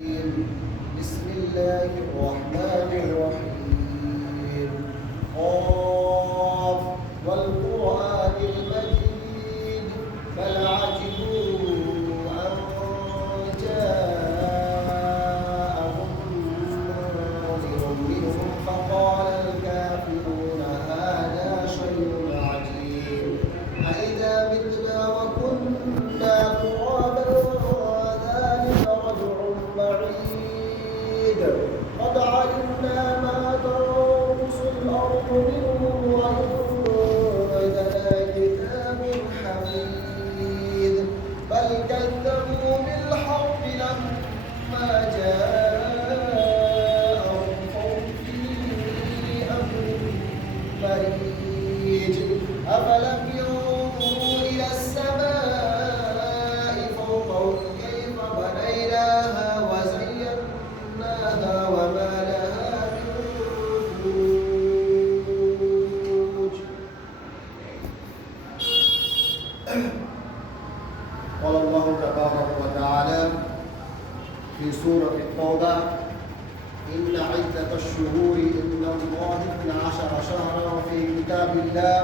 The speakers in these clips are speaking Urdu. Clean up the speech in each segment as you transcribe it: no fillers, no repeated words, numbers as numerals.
بسم الله الرحمن الرحيم قاف والقرآن المجيد بل عجبوا أن جاءهم منذر منهم فقال الكافرون هذا شيء عجيب أإذا متنا وكنا ترابا ذلك رجع بعيد قد علمنا ما تنقص الأرض منهم وعندنا كتاب حميد بل كذبوا بالحق لما جاءهم فهم في أمر مريج أفلم ينظروا إلى السماء فوقهم كيف بنيناها وزيناها وما لها من فروج قال الله تبارك وتعالى في سورة التوبة إن عدة الشهور عند الله 12 شهرا في كتاب الله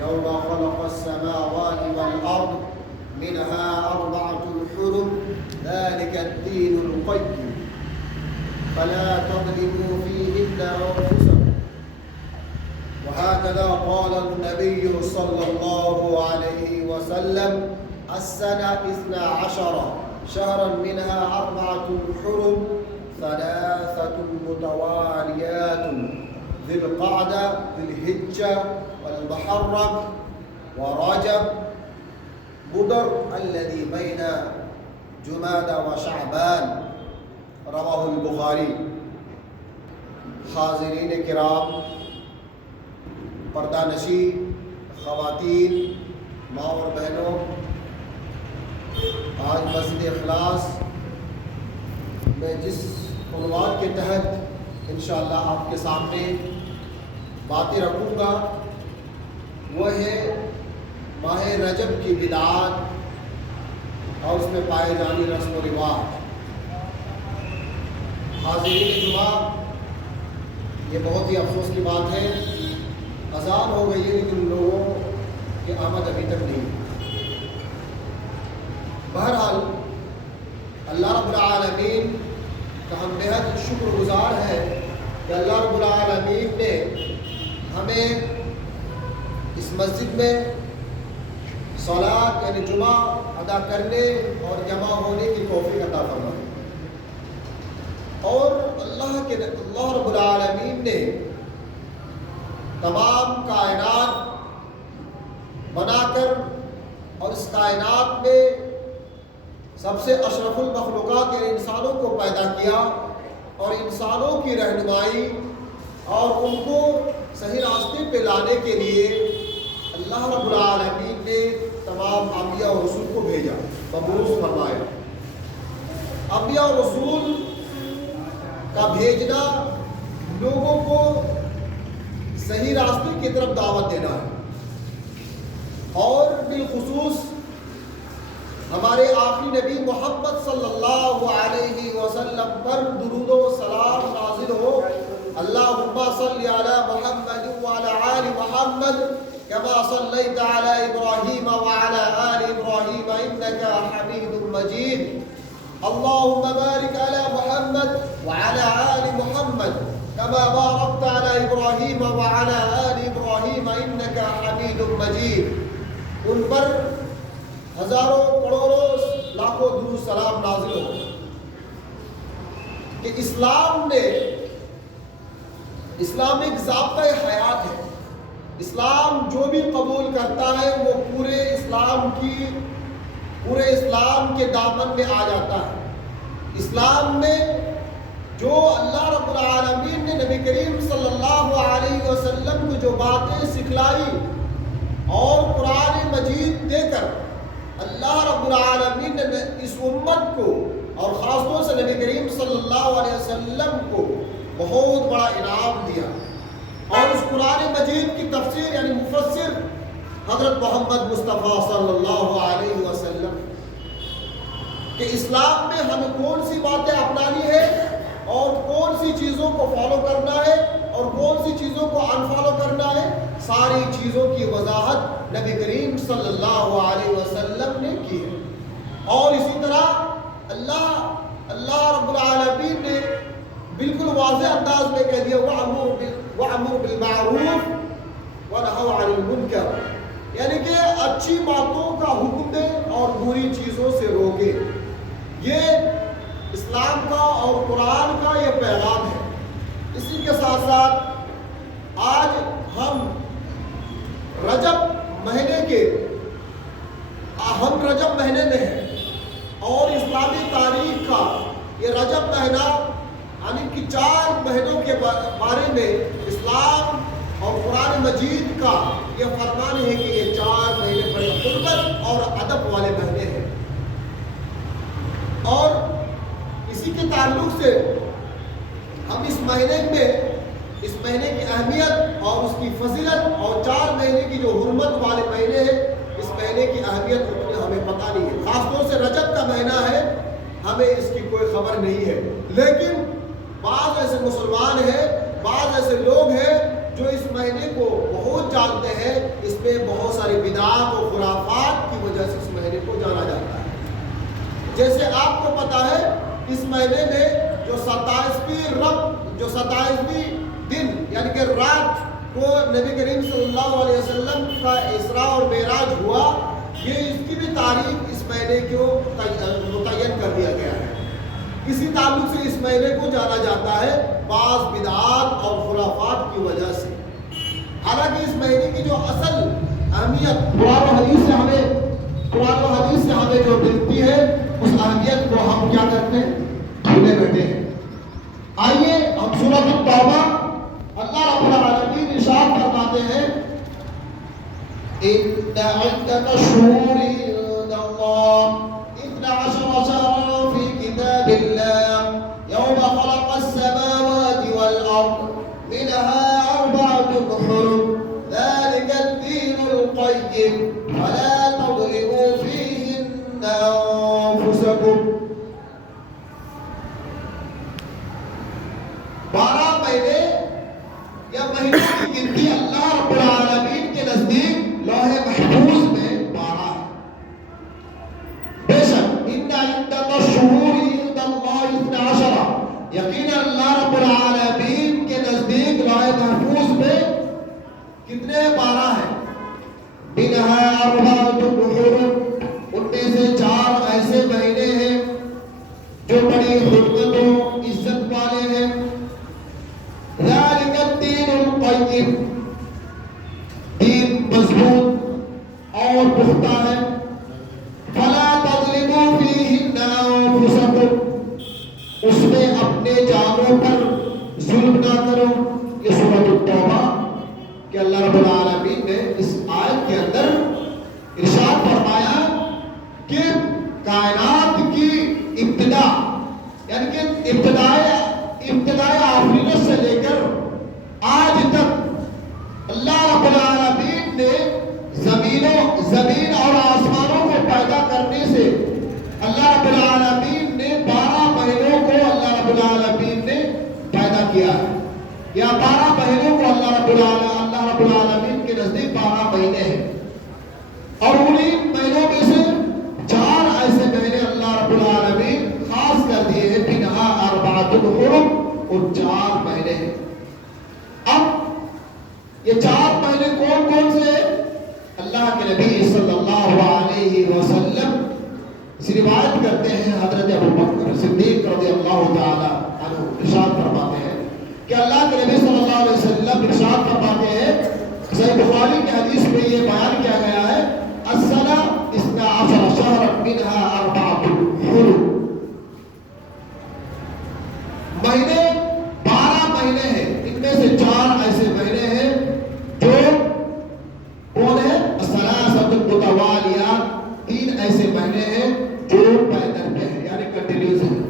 يوم خلق السماوات والأرض منها 4 حرم ذلك الدين القيم فلا تظلموا فيهن أنفسكم وهكذا قال النبي صلى الله عليه وسلم السنة 12 شهرا منها 4 حرم 3 متواليات ذي القعدة ذي الحجة والمحرم ورجب بدر الذي بين جمادى وشعبان رواہ البخاری. حاضرین کرام، پردہ نشی خواتین، ماں اور بہنوں، آج مسجد اخلاص میں جس عنوان کے تحت انشاءاللہ آپ کے سامنے باتیں رکھوں گا وہ ہے ماہ رجب کی بدعات اور اس میں پائے جانے رسم و رواج. حاضرین جمعہ، یہ بہت ہی افسوس کی بات ہے، اذان ہو گئی ہے لیکن لوگوں کی آمد ابھی تک نہیں. بہرحال اللہ رب العالمین کا ہم بہت شکر گزار ہے کہ اللہ رب العالمین نے ہمیں اس مسجد میں صلاۃ یعنی جمعہ ادا کرنے اور جمع ہونے کی توفیق عطا فرمائی. اور اللہ رب العالمین نے تمام کائنات بنا کر اور اس کائنات میں سب سے اشرف المخلوقات یعنی انسانوں کو پیدا کیا اور انسانوں کی رہنمائی اور ان کو صحیح راستے پہ لانے کے لیے اللہ رب العالمین نے تمام انبیاء اور رسول کو بھیجا، مبعوث فرمایا. انبیاء اور رسول کا بھیجنا لوگوں کو صحیح راستے کی طرف دعوت دینا ہے، اور بالخصوص ہمارے آخری نبی محمد صلی اللہ علیہ وسلم پر درود و سلام نازل ہو. اللہم صلی علی محمد وعلی آل محمد كما صليت على إبراهيم وعلى آل إبراهيم إنك حميد مجيد. اللهم بارك على محمد وعلى آل محمد كما باركت على إبراهيم وعلى آل إبراهيم إنك حميد مجيد. ان پر ہزاروں کروڑوں لاکھوں درود سلام نازل ہو کہ اسلام ایک ضابطۂ حیات ہے. اسلام جو بھی قبول کرتا ہے وہ پورے اسلام کے دامن میں آ جاتا ہے. اسلام میں جو اللہ رب العالمین نے نبی کریم صلی اللہ علیہ وسلم کو جو باتیں سکھلائی اور قرآن مجید دے کر اللہ رب العالمین نے اس امت کو اور خاص طور سے نبی کریم صلی اللہ علیہ وسلم کو بہت بڑا انعام دیا. اور اس قرآن مجید کی تفسیر یعنی مفسر حضرت محمد مصطفیٰ صلی اللہ علیہ وسلم کہ اسلام میں ہمیں کون سی باتیں اپنانی ہے اور کون سی چیزوں کو فالو کرنا ہے اور کون سی چیزوں کو انفالو کرنا ہے، ساری چیزوں کی وضاحت نبی کریم صلی اللہ علیہ وسلم نے کی ہے۔ اور اسی طرح اللہ رب العالمین نے بالکل واضح انداز میں کہہ دیا وَأَمُرْ بِالْمَعْرُوفِ وَنَهَوْا عَنِ الْمُنْكَرِ، یعنی کہ اچھی باتوں کا حکم دے اور بری چیزوں سے روکے۔ یہ اسلام کا اور قرآن کا یہ پیغام ہے۔ اسی کے ساتھ ساتھ آج ہم رجب مہینے میں ہیں اور اسلامی تاریخ کا یہ رجب مہینہ یعنی کہ 4 مہینوں کے بارے میں اسلام اور قرآن مجید کا یہ فرمان ہے کہ یہ 4 مہینے بڑے حرمت اور ادب والے مہینے ہیں۔ اور اسی کے تعلق سے ہم اس مہینے کی اہمیت اور اس کی فضیلت اور 4 مہینے کی جو حرمت والے مہینے ہیں، اس مہینے کی اہمیت ہمیں پتہ نہیں ہے۔ خاص طور سے رجب کا مہینہ ہے، ہمیں اس کی کوئی خبر نہیں ہے، لیکن بعض ایسے مسلمان ہیں، بعض ایسے لوگ ہیں جو اس مہینے کو بہت جانتے ہیں۔ اس میں بہت ساری بدعات اور خرافات کی وجہ سے اس مہینے کو جانا جاتا ہے۔ جیسے آپ کو پتا ہے اس مہینے میں جو 27ویں دن یعنی کہ رات کو نبی کریم صلی اللہ علیہ وسلم کا اسراء اور معراج ہوا، یہ اس کی بھی تاریخ اس مہینے کو متعین کر دیا گیا ہے۔ اسی تعلق سے اس مہینے کو جانا جاتا ہے بعض بدعات اور خرافات کی وجہ سے۔ حالانکہ اس مہینے کی جو اصل اہمیت قرآن و حدیث سے ہمیں جو ملتی ہے، اس اہمیت کو ہم کیا کرتے ہیں، بھولے بیٹھے ہیں۔ آئیے ہم سورۃ التوبہ اللہ رب العالمین ارشاد فرماتے ہیں إِنَّ عِدَّةَ الشُّهُورِ عِندَ اللَّهِ 12 شهرًا فِي كِتَابِ اللَّهِ يَوْمَ خَلَقَ السَّمَاوَاتِ وَالْأَرْضَ مِنْهَا 4 حُرُمٌ ذَلِكَ الدِّينُ الْقَيِّمُ فَلَا تَظْلِمُوا فِيهِنَّ أَنفُسَكُمْ۔ 12 مہینے یا مہینوں کی گنتی اللہ رب العالمین کے نزدیک لوح محفوظ میں 12 ہے۔ بے شک ان عدۃ الشہور عند اللہ 12، یقینا اللہ رب العالمین کے نزدیک لوح محفوظ میں کتنے 12 ہیں؟ منها 4 حرم، ان میں سے 4 ایسے مہینے ہیں جو بڑی حرمت و عزت والے ہیں۔ ذالک الدین القیم، دین مضبوط اور پختہ ہے۔ فلا تظلموا فیہن انفسکم، اس میں اپنے جانوں پر ظلم نہ کرو۔ یہ سورۃ التوبہ کہ اللہ رب العالمین نے اس آیت کے اندر ارشاد فرمایا کہ کائنات کی ابتدا یعنی کہ ابتدائی آفرینت سے لے کر آج تک اللہ رب العالمین نے زمین اور آسمانوں کو پیدا کرنے سے اللہ رب العالمین نے 12 مہینوں کو اللہ رب العالمین نے پیدا کیا ہے، یا 12 مہینوں کو اللہ رب العالمین کے نزدیک 12 مہینے ہیں۔ اور انہی مہینوں میں سے 4 ایسے مہینے اللہ رب العالمین خاص کر دیے ہیں، منہا 4 حرم، اور 4 مہینے ہیں۔ اب یہ 4 مہینے کون کون سے ہیں؟ اللہ کے نبی صلی اللہ علیہ وسلم اس روایت کرتے ہیں، حضرت ابوبکر صدیق رضی اللہ تعالی عنہ ارشاد فرماتے ہیں کہ اللہ کے نبی صلی اللہ علیہ وسلم ارشاد فرماتے ہیں، صحیح بخاری کی حدیث میں یہ بیان کیا گیا ہے، السنہ 12 شہرا منها 4 حرم، مہینے 12 مہینے ہیں، ان میں سے 4 ایسے مہینے ہیں جو کون ہیں؟ الثلاثۃ المتوالیات، 3 ایسے مہینے ہیں جو پیدل پہ ہیں یعنی کنٹینیوس ہیں۔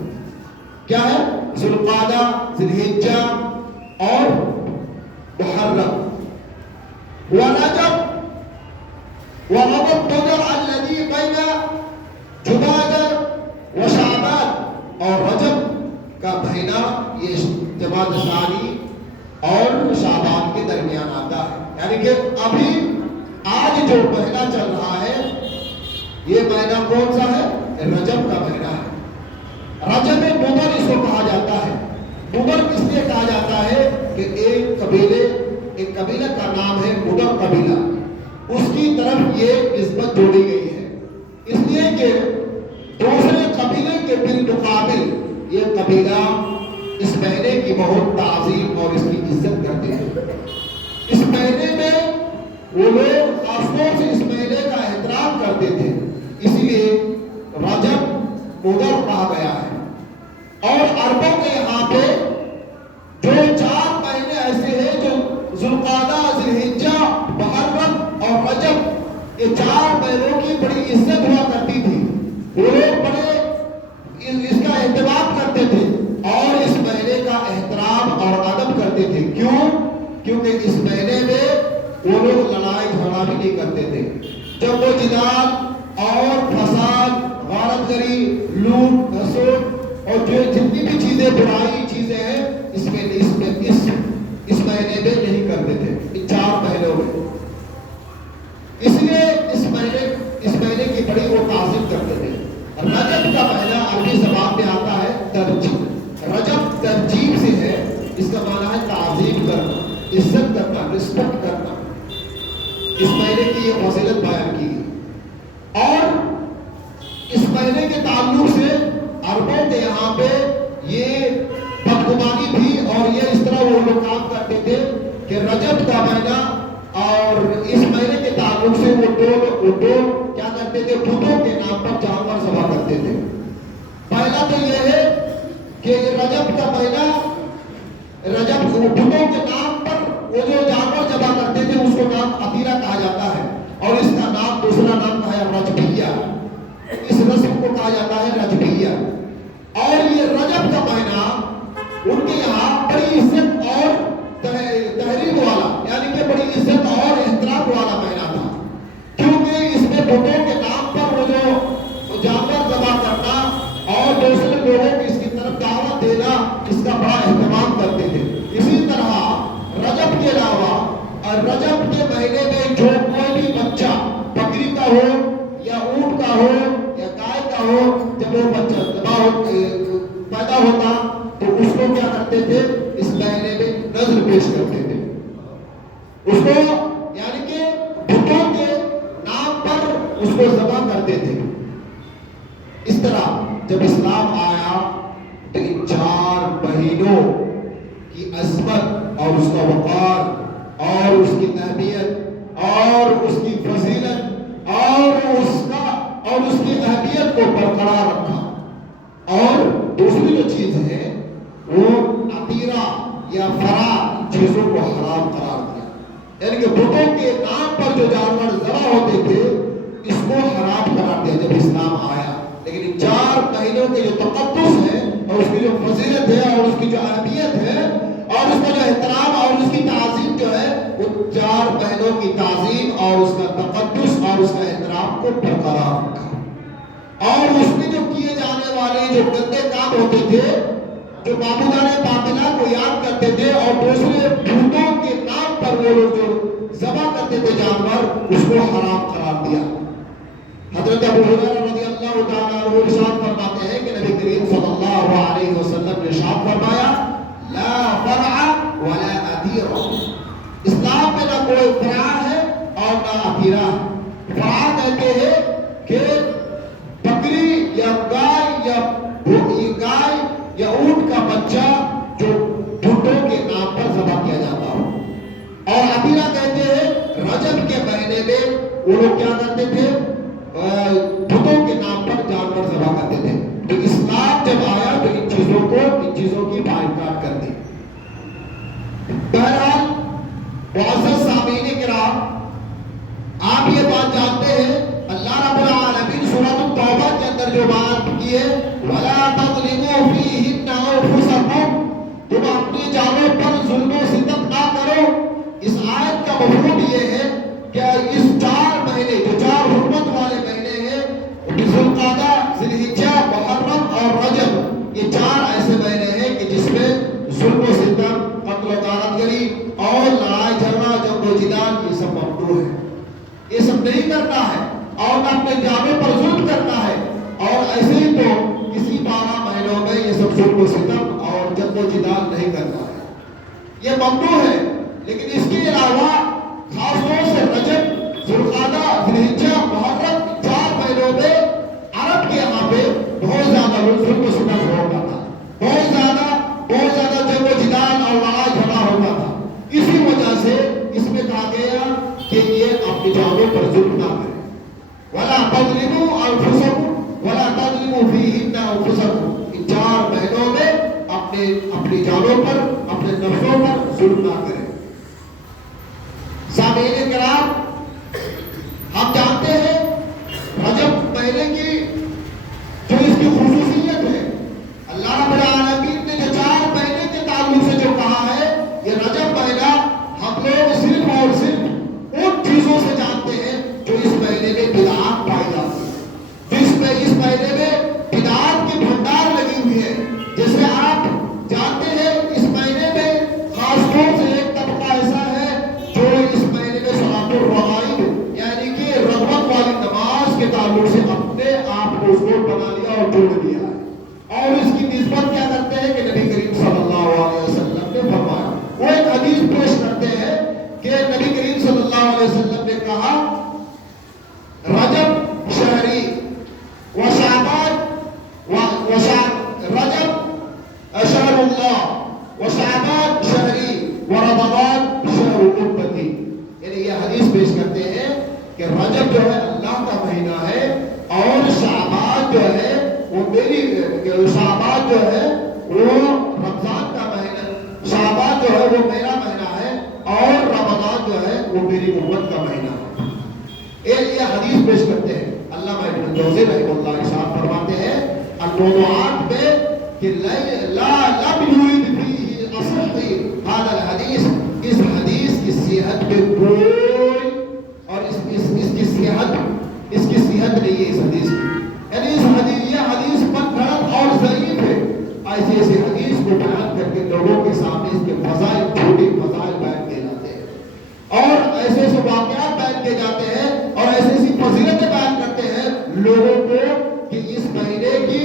کیا ہے؟ ذوالقعدہ، ذوالحجہ اور محرم، ورجب، ورجب بدر الذي بين کا مہینہ یہ جمادی ثانی اور شعبان کے درمیان آتا ہے. یعنی کہ ابھی آج جو مہینہ چل رہا ہے یہ مہینہ کون سا ہے؟ رجب کا مہینہ ہے. رجب مدر اس کو کہا جاتا ہے. مدر اس لیے کہا جاتا ہے کہ ایک قبیلے کا نام ہے مدر قبیلہ، اس کی طرف یہ نسبت جوڑی گئی ہے، اس لیے کہ دوسرے قبیلے کے بالمقابل یہ قبیلہ اس مہینے کی بہت تعظیم اور اس کی عزت کرتے ہیں. اس مہینے میں وہ لوگ خاص طور سے اس مہینے کا احترام کرتے تھے، اسی لیے رجب مدر کہا گیا ہے. اور عربوں کے یہاں پہ جو 4 مہینے ایسے ہیں جو ذوالقعدہ، ذوالحجہ، محرم اور رجب، یہ 4 مہینوں کی بڑی عزت ہوا کرتی تھی. وہ لوگ بڑے اس کا اہتمام کرتے تھے اور اس مہینے کا احترام اور ادب کرتے تھے. کیوں؟ کیونکہ اس مہینے میں وہ لوگ لڑائی جھگڑا بھی نہیں کرتے تھے. جب وہ جدال اور فساد، غارت گری، لوٹ کھسوٹ اور جو جتنی بھی چیزیں برائی چیزیں ہیں اس مہینے میں نہیں کرتے تھے، ان 4 مہینوں میں. اس لیے اس مہینے کی بڑی وہ تعظیم کرتے تھے. رجب کا مہینہ عربی زبان میں آتا ہے ترجیب. رجب ترجیب سے ہے، اس کا معنی ہے تعظیم کرنا، عزت کرنا، رسپیکٹ کرنا. اس مہینے کی یہ فضیلت بیان کی ہے. اور اس مہینے کے تعلق سے عربوں کے یہاں پہ یہ بدگمانی تھی اور یہ اس طرح وہ لوگ کام کرتے تھے کہ رجب کا مہینہ اور اس مہینے کے تعلق سے وہ دو کیا کرتے تھے، بتوں کے نام پر جانور ذبح کرتے تھے. پہلا تو یہ ہے کہ رجب کا مہینہ، رجب بتوں کے نام پر وہ جو جانور ذبح کرتے تھے اس کو نام عقیرہ کہا جاتا ہے، اور اس کا نام دوسرا نام ہے رجبیہ. اس رسم کو کہا جاتا ہے رجبیہ. اور یہ رجب کا مہینہ ان کے یہاں بڑی عزت اور تحریم والا، یعنی کہ بڑی عزت اور احترام والا مہینہ تھا، کیونکہ اس میں بتوں کے نام پر وہ جو جانور ذبح کرنا اور دوسرے لوگوں کو اس کی طرف دعوت دینا، اس کا بڑا اہتمام کرتے تھے. اسی طرح رجب کے علاوہ رجب کے مہینے میں جو کوئی بھی بچہ بکری کا ہو یا اونٹ کا ہو یا گائے کا ہو، جب وہ بچہ پیدا ہوتا تو اس کو کیا کرتے تھے، اس مہینے میں نذر پیش کرتے تھے. اس کو یعنی کہ بتوں کے نام پر اس کو ذبح کرتے تھے. اس طرح جب اسلام آیا تو ان 4 مہینوں کی عظمت اور اس کا وقار اور اس کی اہمیت اور اس کی فضیلت اور اس کی اہمیت کو برقرار رکھا. اور دوسری جو چیز ہے وہ عقیرہ یا فرا چیزوں کو حرام قرار دیا. یعنی کہ بتوں کے نام پر جو جانور ذبح ہوتے تھے اس کو حرام قرار دیا جب اسلام آیا. لیکن ان 4 مہینوں کے جو تقدس ہے اور اس کی جو فضیلت ہے اور اس کی جو اہمیت ہے اور اس کا جو احترام اور اس کی تعظیم جو ہے، وہ 4 مہینوں کی تعظیم اور اس کا تقدس اور اس کا احترام کو برقرار رکھا. اور اس میں جو کیے جانے والے جو گندے کام ہوتے تھے، جو معبودان باطلہ کو یاد کرتے تھے اور دوسرے بتوں کے نام پر وہ لوگ جو ذبح کرتے تھے جانور، اس کو حرام قرار دیا. حضرت ابو ہریرہ رضی اللہ تعالیٰ عنہ ارشاد فرماتے ہیں کہ نبی کریم صلی اللہ علیہ وسلم نے ارشاد فرمایا، لا فرع ولا عتیرہ. اسلام میں نہ کوئی فرع ہے اور نہ عتیرہ. فرع کہتے ہیں کہ بکری یا گائے یا اونٹ کا بچہ جو بتوں کے نام پر ذبح کیا جاتا ہو. اور عتیرہ کہتے ہیں رجب کے مہینے میں وہ لوگ کیا کرتے تھے، بتوں کے نام پر جانور ذبح کرتے تھے. تو اسلام جب آیا تو ان چیزوں کی بائیکاٹ کر دی. بہرحال معزز سامعین کرام، آپ یہ بات جانتے ہیں اللہ رب العالمین سورۃ التوبہ کے اندر جو بات کی ہے، وَلَا تَظْلِمُوا فِيهِنَّ أَنفُسَكُمْ، تم اپنی جانوں پر ظلم و ستم نہ کرو. اس آیت کا مفہوم یہ ہے کہ اس 4 مہینے جو 4 حرمت والے مہینے ہیں، ذوالقعدہ، ذوالحجہ، محرم اور رجب، یہ 4 ایسے مہینے ہیں ظلم و ستم، قتل و غارتگری اور لڑائی جھگڑا، جنگ و جدال، یہ سب ممنوع ہے. یہ سب نہیں کرنا ہے اور نہ اپنے جانوں پر ظلم کرنا ہے. اور ایسے ہی تو کسی 12 مہینوں میں یہ سب ظلم و ستم اور جنگ و جدال نہیں کرنا ہے. یہ ممنوع ہے. لیکن اس کے علاوہ خاص طور سے رجب، ذوالقعدہ، ذوالحجہ، محرم، 4 مہینوں میں عرب کے یہاں پہ بہت زیادہ ظلم و ستم ہوتا تھا، بہت زیادہ جنگ و جدال اور لڑائی جھگڑا ہوتا تھا. اسی وجہ سے اس میں کہا گیا کہ یہ اپنی جانوں پر ظلم نہ کریں. وَلَا تَظْلِمُوا أَنفُسَكُمْ وَلَا تَظْلِمُوا فِيهِنَّ أَنفُسَكُمْ. ان 4 مہینوں میں اپنی جانوں پر، اپنے نفسوں پر ظلم نہ کریں. سامعین کرام، ہم جانتے ہیں رجب مہینے کی جو اس کی خصوصیت ہے، اللہ رب العالمین نے جو 4 مہینے کے تعلق سے جو کہا ہے، یہ رجب مہینہ ہم لوگ صرف اور صرف ان چیزوں سے جانتے ہیں جو اس مہینے میں بدعات پائی جاتی ہے، اس مہینے میں بدعات کی بھنڈار لگی ہوئی ہے. جیسے آپ جانتے ہیں اس مہینے میں خاص طور سے ایک طبقہ ایسا ہے جو اس مہینے میں صلاۃ الرغائب یعنی کہ رغبت والی نماز کے تعلق سے اپنے آپ کو اس کو بنا لیا اور جوڑ دیا ہے. اور اس کی نسبت کیا کرتے ہیں کہ نبی کریم صلی اللہ علیہ وسلم نے فرمایا. وہ ایک حدیث پیش کرتے ہیں کہ نبی کریم صلی اللہ علیہ وسلم نے کہا رجب شہری و شعبان رجب شہر اللہ و شعبان شہری و رمضان شہر امتی. یعنی یہ حدیث پیش کرتے ہیں کہ رجب جو ہے اللہ کا مہینہ ہے اور شعبان جو ہے وہ شعبان جو ہے وہ رمضان کا مہینہ، شعبان جو ہے وہ میرا مہینہ ہے اور رمضان جو ہے وہ میری امت کا مہینہ ہے. یہ حدیث پیش کرتے ہیں. علامہ ابن الجوزی رحمہ اللہ ارشاد فرماتے ہیں الموضوعات میں کہ لا لم يرد فيه اصح هذا الحديث. اس حدیث کی صحت میں کوئی اور اس کی صحت نہیں ہے اس حدیث کی. یعنی یہ حدیث من گھڑت اور ضعیف ہے. ایسے حدیث کو بیان کر کے لوگوں کے سامنے اس کے فضائل، چھوٹے فضائل بیان کیے جاتے ہیں اور ایسے واقعات بیان کیے جاتے ہیں اور ایسی فضیلتیں بیان کرتے ہیں لوگوں کو کہ اس مہینے کی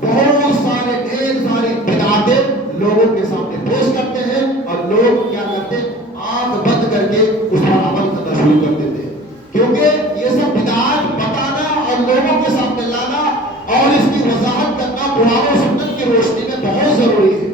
بہت سارے ڈھیر ساری بدعتیں لوگوں کے سامنے پیش کرتے ہیں اور لوگ کیا کرتے ہیں، آنکھ بند کر کے اس پر عمل کرنا شروع کر دیتے ہیں. کیونکہ یہ سب بدعات بتانا اور لوگوں کے سامنے لانا اور اس کی وضاحت کرنا قرآن و سنت کی روشنی میں بہت ضروری ہے.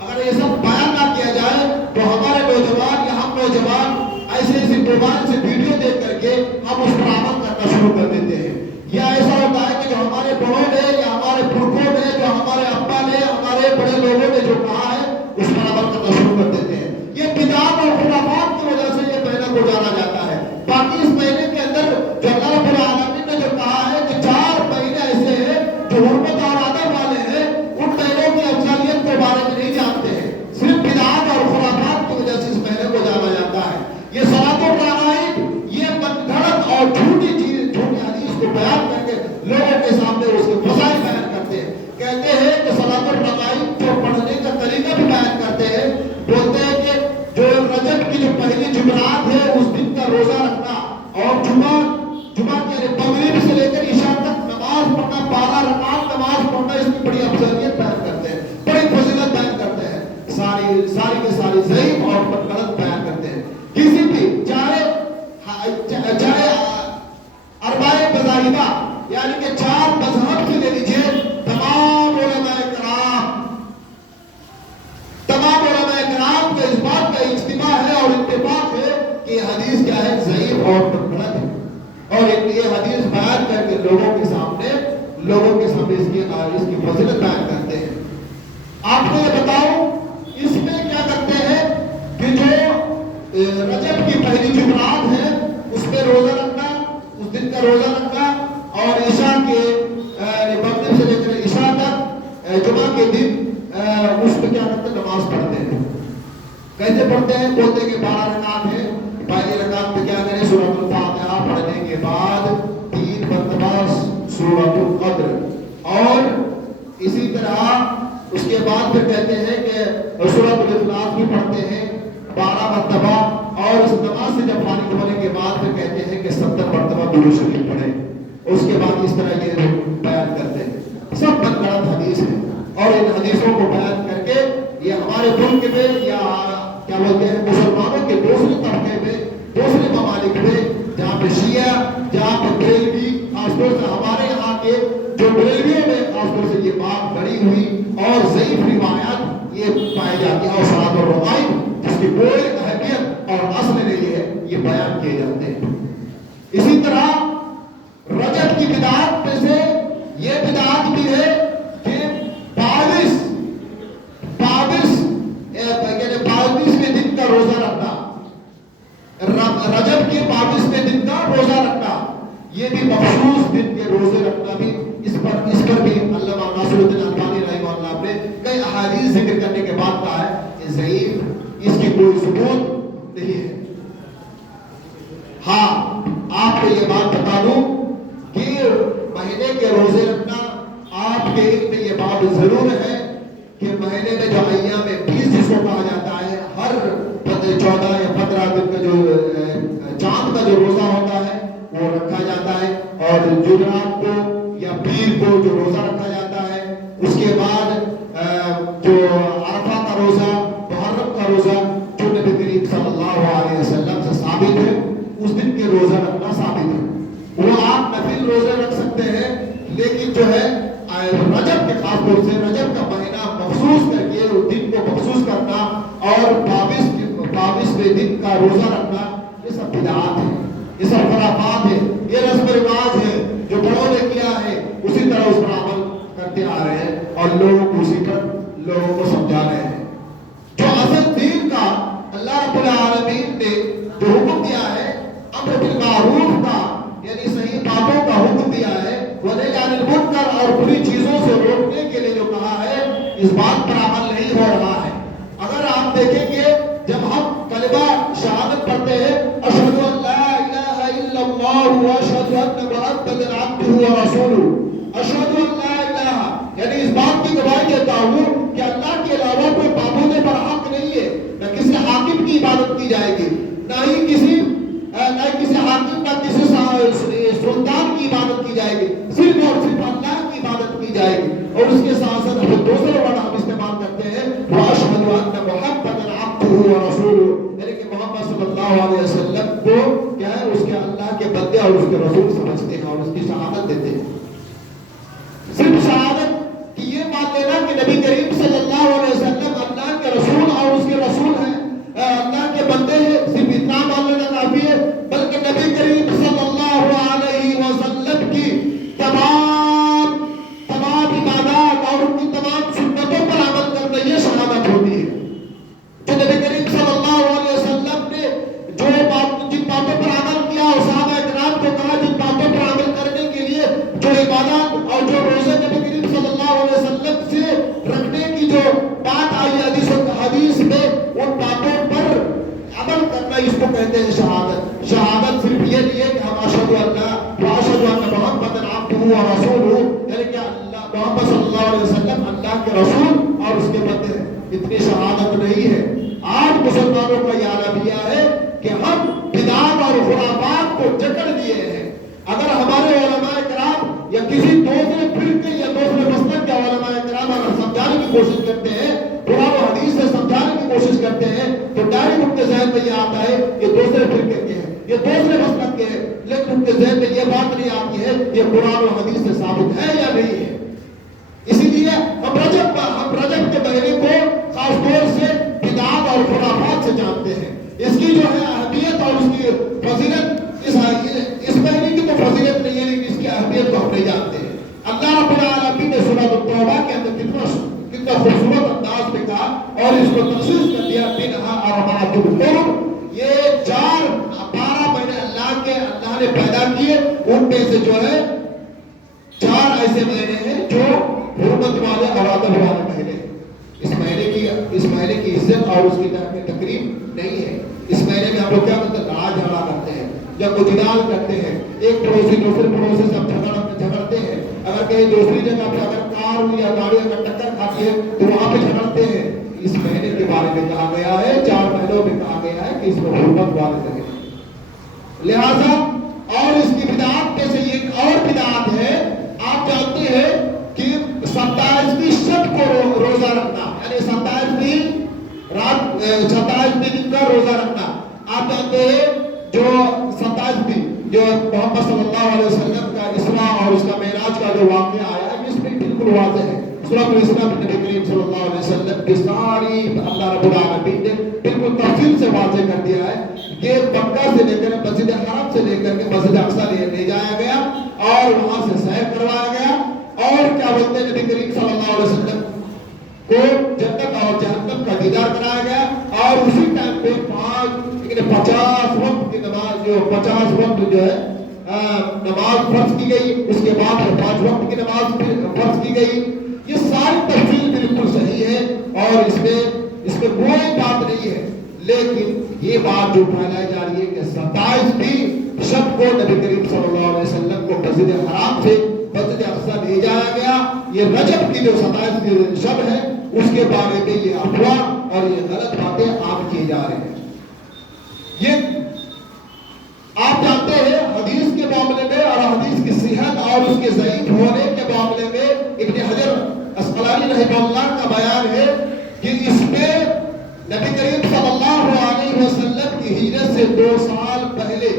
اگر یہ سب بیان نہ کیا جائے تو ہمارے نوجوان یا ہم نوجوان ایسے موبائل سے ویڈیو دیکھ کر کے ہم اس پر عمل کرنا شروع کر دیتے ہیں. یا ایسا ہوتا ہے کہ جو ہمارے بڑوں نے یا ہمارے پرکھوں نے، جو ہمارے ابا نے، ہمارے بڑے لوگوں نے جو کہا ہے اس پر عمل کرنا شروع کر دیتے ہیں. یہ بدعات اور خرافات کی وجہ سے یہ مہینہ کو جانا جاتا ہے. باقی اس مہینے کے اندر جو اللہ رب العالمین نے جو کہا ہے کہ 4 مہینے ایسے ہیں جو حرمت اور ادب والے ہیں، ان مہینوں کی افضلیت کے بارے میں نہیں جانتے ہیں. صرف بدعات اور خرافات کی وجہ سے اس مہینے کو جانا جاتا ہے. یہ صلاۃ الرغائب یہ من گھڑت اور جھوٹی حدیث کو بیان کر کے لوگوں کے سامنے اس کے فضائل بیان کرتے ہیں. کہتے ہیں کہ صلاۃ الرغائب جو پڑھنے کا طریقہ بھی بیان کرتے ہیں. بولتے ہیں کہ جو رجب کی جو پہلی جمعرات ہے اس دن کا روزہ رکھنا اور جمعہ کے مغرب سے لے کر عشاء تک نماز پڑھنا، 12 رکعت نماز پڑھنا، اس کی بڑی افضلیت بیان کرتے ہیں، بڑی فضیلت بیان کرتے ہیں. ساری کے ساری ضعیف اور غلط بیان کرتے ہیں. کسی بھی چاہے اربعہ مذاہبہ یعنی کہ 4 مذہب سے لے لیجیے، تمام علماء کرام کا اس بات کا اجتماع ہے اور اتفاق ہے کہ یہ حدیث کیا ہے، ضعیف اور غلط ہے. اور یہ حدیث بیان کر کے لوگوں کے سامنے اس کی فضیلت بیان کرتے ہیں. آپ کو یہ بتاؤ اس میں کیا کرتے ہیں کہ جو رجب کی پہلی جمعرات ہے اس میں روزہ رکھنا، اس دن کا روزہ رکھنا اور عشاء کے مغرب سے لے کر عشاء تک جمعہ کے دن اس میں کیا کرتے ہیں، نماز پڑھتے ہیں. کیسے پڑھتے ہیں؟ بولتے ہیں کہ 12 رکعت ہے. پہلی رکعت میں کیا کریں، سورۃ الفاتحہ پڑھنے کے بعد 3 مرتبہ سورۃ القدر اور اسی طرح اس کے بعد بعد پھر کہتے ہیں کہ سورۃ الاخلاص بھی پڑھتے ہیں 12 مرتبہ، اور اس نماز سے جب فارغ ہونے کے بعد پھر کہتے ہیں کہ 70 مرتبہ درود شریف پڑھیں. اس کے بعد اس طرح یہ بیان کرتے ہیں. سب من گڑت حدیث ہے، اور ان حدیثوں کو بیان کر کے یہ ہمارے ملک میں یا کیا بولتے ہیں مسلمانوں کے دوسرے طبقے میں، دوسرے ممالک میں جہاں پہ شیعہ، جہاں پہ بریلوی، خاص طور سے ہمارے یہاں کے جو بریلویوں میں خاص طور سے یہ بات بڑی ہوئی اور ضعیف روایات یہ پائی جاتی ہیں، اور سات اور روائی جس کی کوئی اہمیت اور اصل نہیں ہے، یہ بیان کیے جاتے ہیں. اسی طرح رجب کی بدعات میں سے یہ بدعات بھی ہے کہ 22ویں دن کا روزہ رکھنا، رجب کے 22ویں دن کا روزہ رکھنا، یہ بھی مخصوص دن کے روزے رکھنا بھی اس پر بھی علامہ ناصر الدین البانی رحمہ اللہ نے کئی احادیث ذکر کرنے کے بعد کہا ہے کہ ضعیف، اس کی کوئی ثبوت نہیں ہے. ہاں آپ کو یہ بات بتا دوں کہ مہینے کے روزے رکھنا آپ کے علم میں یہ بات ضرور ہے کہ مہینے میں جو ایام 20 جس کو کہا جاتا ہے، ہر 14 یا 15 دن کا جو چاند کا جو روزہ ہوتا ہے وہ رکھا جاتا ہے، اور جمعرات کو یا پیر کو جو روزہ رکھا جاتا ہے. اس کے بعد جو عرفہ کا روزہ، محرم کا روزہ جو نبی کریم صلی اللہ علیہ وسلم سے ثابت ہے، اس دن کے روزہ رکھنا ثابت ہے. وہ آپ نفل روزے رکھ سکتے ہیں، لیکن جو ہے رجب کے خاص طور سے رجب کا مہینہ مخصوص کر کے اس دن کو مخصوص کرنا اور 22ویں دن کا روزہ رکھنا، یہ سب بدعات ہے، یہ سب خرافات ہے، یہ رسم و رواج ہے جو بڑوں نے کیا ہے، اسی طرح اس پر عمل کرتے آ رہے ہیں اور لوگوں کو اسی پر لوگوں کو سمجھا رہے ہیں. جو اصل دین کا اللہ رب العالمین نے جو حکم دیا ہے، امر بالمعروف کا یعنی صحیح باتوں کا حکم دیا ہے، ونہی عن المنکر اور بری چیزوں سے روکنے کے لیے جو کہا ہے، اس بات پر عمل نہیں ہو رہا ہے. اگر آپ دیکھیں گے جب ہم کلمہ شہادت پڑھتے ہیں، اشہد ان لا الہ الا اللہ واشہد ان محمدا عبدہ ورسولہ، اشہد ان لا الہ یعنی اس بات کی گواہی دیتا ہوں کہ اللہ کے علاوہ کوئی معبود برحق نہیں ہے، نہ کسی حاکم کی عبادت کی جائے گی، نہ ہی کسی حاکم نہ کسی سلطان کی عبادت کی جائے گی، صرف اور صرف اللہ کی عبادت کی جائے گی. اور اس کے ساتھ ساتھ ہم دوسرے ورڈ ہم استعمال کرتے ہیں، واشہد ان محمدا عبدہ ورسولہ، یعنی کہ محمد صلی اللہ علیہ وسلم کو کیا ہے اس کے اللہ کے بندے اور اس کے رسول سمجھتے ہیں اور اس کی شہادت دیتے ہیں. صرف شہادت کی یہ بات لینا کہ نبی کریم صلی اللہ علیہ وسلم اللہ کے رسول اور اس کے رسول ہیں، اللہ کے بندے ہیں، صرف اتنا مان لینا کافی ہے، بلکہ نبی کریم صلی اللہ علیہ وسلم کی تمام عبادات اور ان کی تمام سنتوں پر عمل کرنا یہ شہادت ہوتی ہے. جو نبی کریم صلی اللہ علیہ وسلم نے جن باتوں پر عمل کیا اور صحابہ کرام کو کہا جن باتوں پر عمل کرنے کے لیے جو عبادات اور جو روزے نبی کریم صلی اللہ علیہ وسلم سے رکھنے کی جو بات آئی حدیث میں، ان باتوں پر عمل کرنا اس کو کہتے ہیں شہادت. شہادت صرف یہ نہیں ہے کہ ہم اشہد ان واشہد ان محمدا عبدہ ورسولہ، یعنی کہ اللہ محمد صلی اللہ علیہ وسلم اللہ کے رسول اور اس کے بندے ہیں، اتنی شہادت نہیں ہے. آج مسلمانوں کا یہ عالمیہ ہے کہ ہم بدعات اور خرافات کو جکڑ دیے ہیں. اگر ہمارے علماء کرام یا کسی دوسرے فرقے یا دوسرے مسلک کے علماء کرام اگر سمجھانے کی کوشش کرتے ہیں، قرآن و حدیث سے سمجھانے کی کوشش کرتے ہیں، تو ڈائریکٹ ان کے ذہن میں یہ آتا ہے یہ دوسرے فرقے کے ہیں، یہ دوسرے مسلک کے ہیں، لیکن ان کے ذہن میں یہ بات نہیں آتی ہے یہ قرآن و حدیث سے ثابت ہے یا نہیں ہے. اسی لیے ہم رجب کے مہینے کو خاص طور سے بدعات اور خرافات سے جانتے ہیں. اس کی جو ہے اہمیت اور اس کی فضیلت، اس مہینے کی تو فضیلت نہیں ہے لیکن اس کی اہمیت کو ہم نہیں جانتے ہیں. اللہ رب العالمین نے سورۃ التوبہ کے اندر کتنا خوبصورت انداز میں کہا اور اس کو تخصیص کر دیا، منہا اربعۃ حرم، یہ 12 مہینے اللہ نے پیدا کیے، ان میں سے جو ہے 4 ایسے مہینے ہیں جو حرمت والے اور ادب والے مہینے. اس مہینے کی عزت اور اس کی تقریب نہیں ہے. اس مہینے میں ہم لوگ کیا کرتے ہیں؟ لڑا جھگڑا کرتے ہیں، جب وہ جدال کرتے ہیں، ایک پڑوسی دوسرے پڑوسی سے ہم جھگڑتے ہیں. اگر کہیں دوسری جگہ پہ اگر کار یا گاڑی اگر ٹکر کھاتی ہے تو وہاں پہ جھگڑتے ہیں. اس مہینے کے بارے میں کہا گیا ہے, 4 مہینوں میں کہا گیا ہے کہ اس میں حرمت والے رہے. لہذا اور اس کی بدعات میں سے ایک اور بدعات ہے, آپ جانتے ہیں کہ 27ویں شب کو روزہ رکھنا, یعنی 27ویں رات 27ویں دن کا روزہ رکھنا. آپ جانتے ہیں جو 27ویں جو محمد صلی اللہ علیہ وسلم کا اسراء اور اس کا معراج کا جو واقعہ آیا ہے, اس میں بالکل واضح ہے. سورۃ الاسراء میں نبی کریم صلی اللہ علیہ وسلم کی ساری اللہ رب العالمین نے بالکل تفصیل سے واضح کر دیا ہے کہ مکہ سے لے کر مسجد حرم سے لے کر کے مسجد اقصی لے جایا گیا اور وہاں سے سیر کروایا گیا, اور کیا بولتے ہیں نبی کریم صلی اللہ علیہ وسلم کو جنت اور جہنم کا دیدار کرایا گیا, اور اسی ٹائم پہ 50 وقت کی نماز, جو 50 وقت جو ہے نماز فرض کی گئی, اس کے بعد 5 وقت کی نماز فرض کی گئی. یہ ساری تفصیل بالکل صحیح ہے اور اس میں کوئی بات نہیں ہے. لیکن یہ بات جو پھیلائی جا رہی ہے کہ 27ویں شب کو نبی کریم صلی اللہ علیہ وسلم کو مسجد حرام سے مسجد اقصی لے جایا گیا, یہ رجب کی جو 27ویں شب ہے اس کے بارے میں یہ افواہ اور یہ غلط باتیں عام کیے جا رہے ہیں. یہ آپ جانتے ہیں حدیث کے معاملے میں اور حدیث کی صحت اور اس کے ضعیف ہونے کے معاملے میں ابن حجر اسقلانی رحمہ اللہ کا بیان ہے کہ اس میں نبی کریم صلی اللہ علیہ وسلم کی ہجرت سے 2 سال پہلے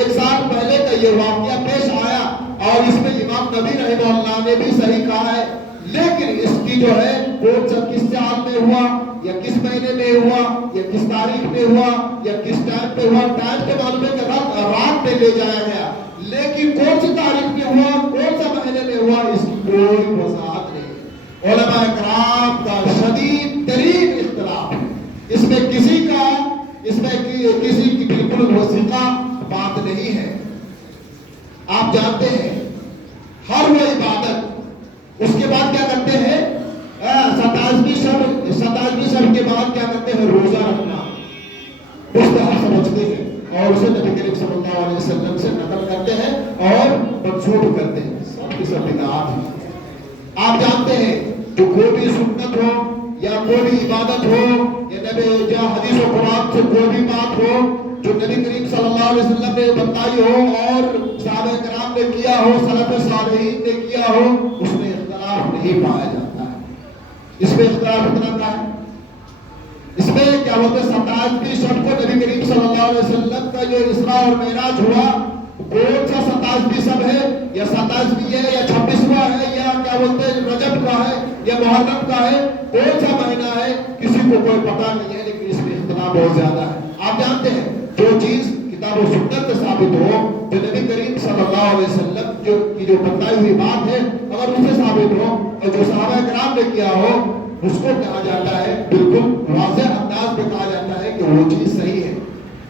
1 سال پہلے کا یہ واقعہ پیش آیا, اور اس میں امام نبی رحمہ اللہ نے بھی صحیح کہا ہے. لیکن اس کی جو ہے وہ کس سال میں ہوا یا کس مہینے میں ہوا یا کس تاریخ میں ہوا یا کس ٹائم پہ ہوا, ٹائم پہ معلوم ہے کہ رات میں لے جایا گیا, لیکن کون سی تاریخ میں ہوا, کون سا مہینے میں ہوا, اس کی کوئی وضاحت نہیں. علماء کرام کا شدید ترین اختلاف ہے, اس میں کسی کی بالکل وثیقہ بات نہیں ہے. آپ جانتے ہیں ہر وہ عبادت اس کے بعد کیا کرتے ہیں, 27ویں شب کے بعد کیا کرتے ہیں, روزہ رکھنا مستحب سمجھتے ہیں اور اسے نبی کریم صلی اللہ علیہ وسلم سے نقل کرتے ہیں اور منسوب کرتے ہیں. سب کی سب بدعات ہیں. آپ جانتے ہیں جو کوئی بھی سنت ہو یا کوئی بھی عبادت ہو یا نبی یا حدیث و قرآن سے کوئی بھی بات ہو جو نبی کریم صلی اللہ علیہ وسلم نے بتائی ہو اور صحابہ کرام نے کیا ہو, سلف صالحین نے کیا ہو, اس میں اختلاف نہیں پایا جاتا ہے. اس میں اختلاف اتنا کا ہے, اس میں کیا بولتے ہیں 27ویں شب کو نبی کریم صلی اللہ علیہ وسلم کا جو اسراء اور معراج ہوا, کون سا 27ویں شب ہے یا 27ویں ہے یا 26واں ہے یا کیا بولتے ہیں رجب کا ہے یا محرم کا ہے, کون سا مہینہ ہے, کسی کو کوئی پتہ نہیں ہے. لیکن اس میں اختلاف بہت زیادہ ہے. آپ جانتے ہیں جو چیز کتاب و سنت سے ثابت ہو, جو نبی کریم صلی اللہ علیہ وسلم جو بتائی ہوئی بات ہے اگر اس سے ثابت ہو اور جو صحابہ کرام نے کیا ہو, اس کو کہا جاتا ہے بالکل واضح انداز میں کہا جاتا ہے کہ وہ چیز صحیح ہے.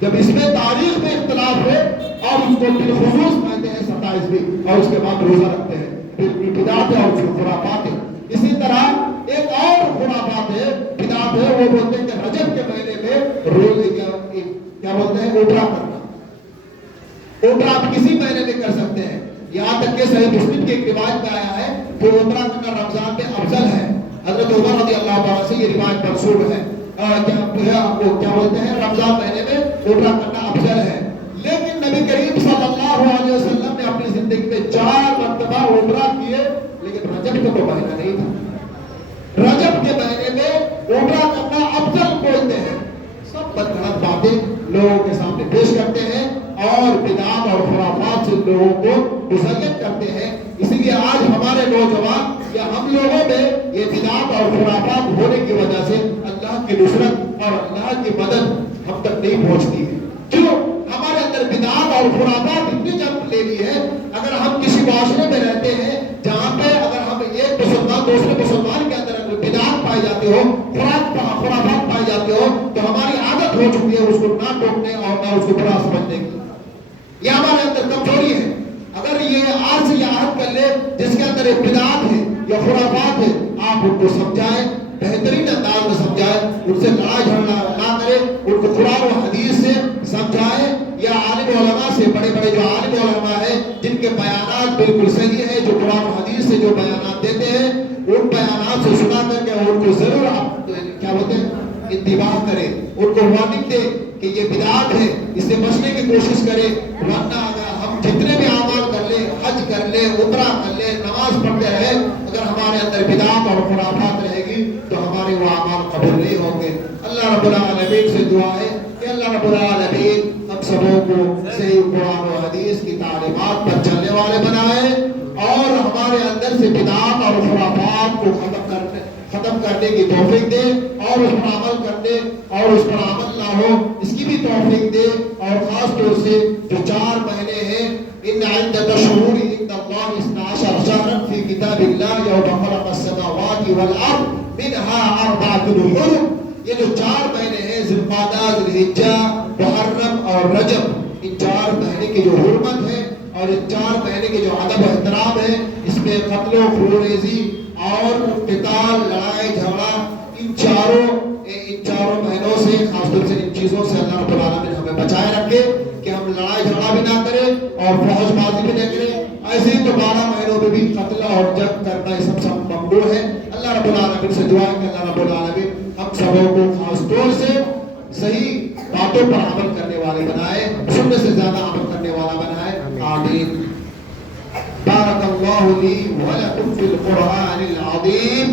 جب اس میں تاریخ میں اختلاف ہے اور اس کو بالخصوص کہتے ہیں 27ویں اور اس کے بعد روزہ رکھتے ہیں, بالکل بدعت ہے اور اس کو خرافات ہے. اسی طرح ایک اور خرافات ہے, بدعت ہے, وہ بولتے ہیں کہ رجب کے مہینے میں روزے کیا بولتے ہیں اوپرا کرنا. اوپرا آپ کسی مہینے میں کر سکتے ہیں, یہاں تک کہ صحیح مسلم کی ایک روایت میں آیا ہے کہ اوپرا کرنا رمضان میں افضل ہے. حضرت عمر رضی اللہ تعالیٰ سے یہ روایت منسوب ہے, کیا بولتے ہیں رمضان مہینے میں اوپرا کرنا افضل ہے. لیکن نبی کریم صلی اللہ علیہ وسلم نے اپنی زندگی میں 4 مرتبہ عمرہ کیے, لیکن رجب کا تو مہینہ نہیں تھا. رجب کے مہینے میں عمرہ کرنا افضل بولتے ہیں. سب بدغلط باتیں لوگوں کے سامنے پیش کرتے ہیں اور بدعات اور خرافات سے لوگوں کو مزین کرتے ہیں. اسی لیے آج ہمارے نوجوان یا ہم لوگوں میں یہ بدعات اور خرافات ہونے کی وجہ سے اللہ کی نصرت اور اللہ کی مدد ہم تک نہیں پہنچتی ہے. کیوں؟ ہمارے اندر بدعات اور خرافات اتنی جنم لے لی ہے. اگر ہم کسی معاشرے میں رہتے ہیں جہاں پہ اگر ہم ایک مسلمان دوسرے مسلمان کے اندر بدعات پائی جاتے ہو, خرافات پائی جاتے ہو, تو ہماری عادت ہو چکی ہے اس کو نہ ٹوکنے اور نہ اس کو برا سمجھنے کی. یہ ہمارے اندر کمزوری ہے. اگر یہ آج سے یہ عہد کر لے جس کے اندر ایک بدعات ہے یا خرافات ہے, آپ ان کو سمجھائیں, بہترین انداز میں سمجھائیں, ان سے لڑائی جھگڑا نہ کریں, ان کو قرآن و حدیث سے سمجھائیں یا عالم علماء سے, بڑے بڑے جو عالم علماء ہیں جن کے بیانات بالکل صحیح ہیں, جو قرآن و حدیث سے جو بیانات دیتے ہیں, ان بیانات سے سنا کریں کو ضرور آپ کیا بولتے ہیں انتباہ کرے، ان کو وارننگ دے کہ یہ بدعات ہے، اس سے بچنے کی کوشش کرے، ورنہ اگر ہم جتنے بھی اعمال کر لیں، حج کر لیں، عمرہ کر لیں، نماز پڑھتے رہے، اگر ہمارے اندر بدعات اور خرافات رہے گی تو ہمارے وہ اعمال قبول نہیں ہوں گے۔ اللہ رب العالمین سے دعا ہے کہ اللہ رب العالمین ہم سبوں کو صحیح قرآن و حدیث کی تعلیمات پر چلنے والے بنائے اور ہمارے اندر سے بدعات اور خرافات کو ختم کرنے کی توفیق دے اور اس پر عمل کرنے اور اس پر عمل نہ ہو اس کی بھی توفیق دے۔ اور خاص طور سے جو 4 مہینے ہیں، ان عدۃ الشہور عند اللہ 12 شہرا فی کتاب اللہ یوم خلق السماوات والارض منها 4 حرم، یہ جو 4 مہینے ہیں ذی القعدہ، ذی الحجہ، محرم اور رجب، ان 4 مہینے کی جو حرمت ہے اور ان 4 مہینے کے جو ادب و احترام ہے، اس میں قتل و خونریزی اور قتال، لڑائی جھگڑا، ان چاروں مہینوں سے، خاص طور سے ان چیزوں سے اللہ رب العالمین ہمیں بچائے رکھے کہ ہم لڑائی جھگڑا بھی نہ کریں اور فوج بازی بھی نہ کریں۔ ایسے ہی تو 12 مہینوں میں بھی قتل اور جنگ کرنا یہ سب ممنوع ہے۔ اللہ رب العالمین سے دعا ہے کہ اللہ رب العالمین ہم سبوں کو خاص طور سے صحیح باتوں پر عمل کرنے والے بنائے، سننے سے زیادہ عمل کرنے والا بنائے، آمین۔ بارک اللہ لی ولکم فی القرآن العظیم۔